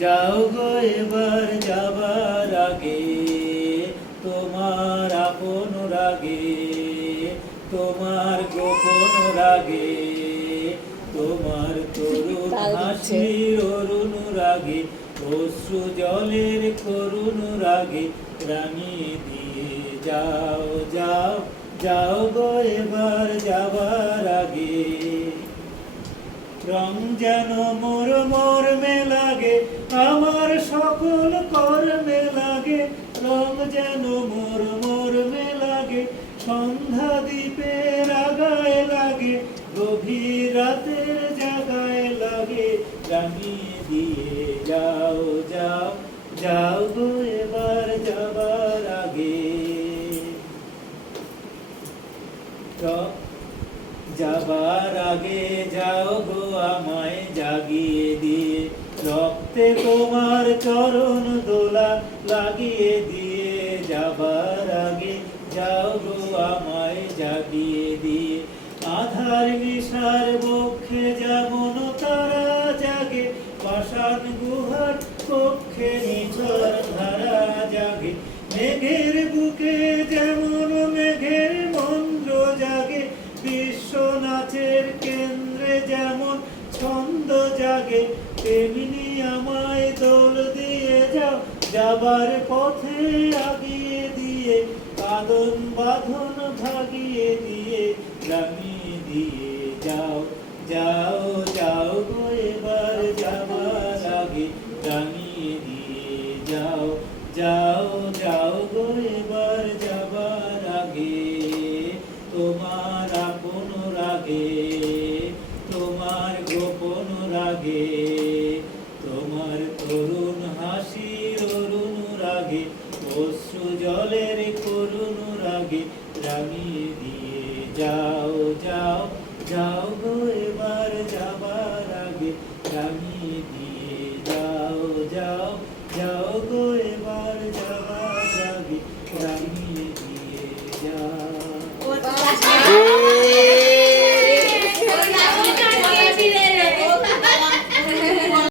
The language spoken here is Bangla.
যাও গো এবার যাবার আগে তোমার আপন রাগে তোমার গোপন রাগে তোমার তরুণ। হাসির অরুণ রাগে অশ্রু জলের করুণ রাগে রাঙিয়ে দিয়ে যাও যাও যাও গো এবার যাবার আগে রং যেন মোর মর্মে লাগে, আমার সকল কর্মে লাগে। রং যেন মোর মর্মে লাগে, সন্ধ্যা দ্বীপের আগায় লাগে, গভীর রাতের জাগায় লাগে। রাঙিয়ে দিয়ে যাও যাও যাও এবার যাবার আগে। যাবার আগে যাও গো আমায় জাগিয়ে দিয়ে। রক্তে তোমার চরণ দোলা লাগিয়ে দিয়ে। যাবার আগে যাও গো আমায় জাগিয়ে দিয়ে। আধার নিশার বক্ষে যেমন তারা জাগে, পাষাণ গুহার কক্ষে নিঝর ধারা জাগে। মেঘের বুকে যেমন ছন্দ জাগে, তেমনি আমায় দোল দিয়ে যাও, যাবার পথে আগিয়ে দিয়ে, কাদন বাঁধন ভাগিয়ে দিয়ে রাঙিয়ে দিয়ে যাও যাও যাও এবার যাবার আগে রাঙিয়ে দিয়ে যাও যাও যাও গো এবার যাবার আগে, তোমার আপন রাগে গোপন রাগে, তোমার তরুণ হাসি অরুণ রাগে, অশ্রু জলের করুণ রাগে, রাঙিয়ে দিয়ে যাও যাও যাও গো এবার যাবার আগে, রাঙিয়ে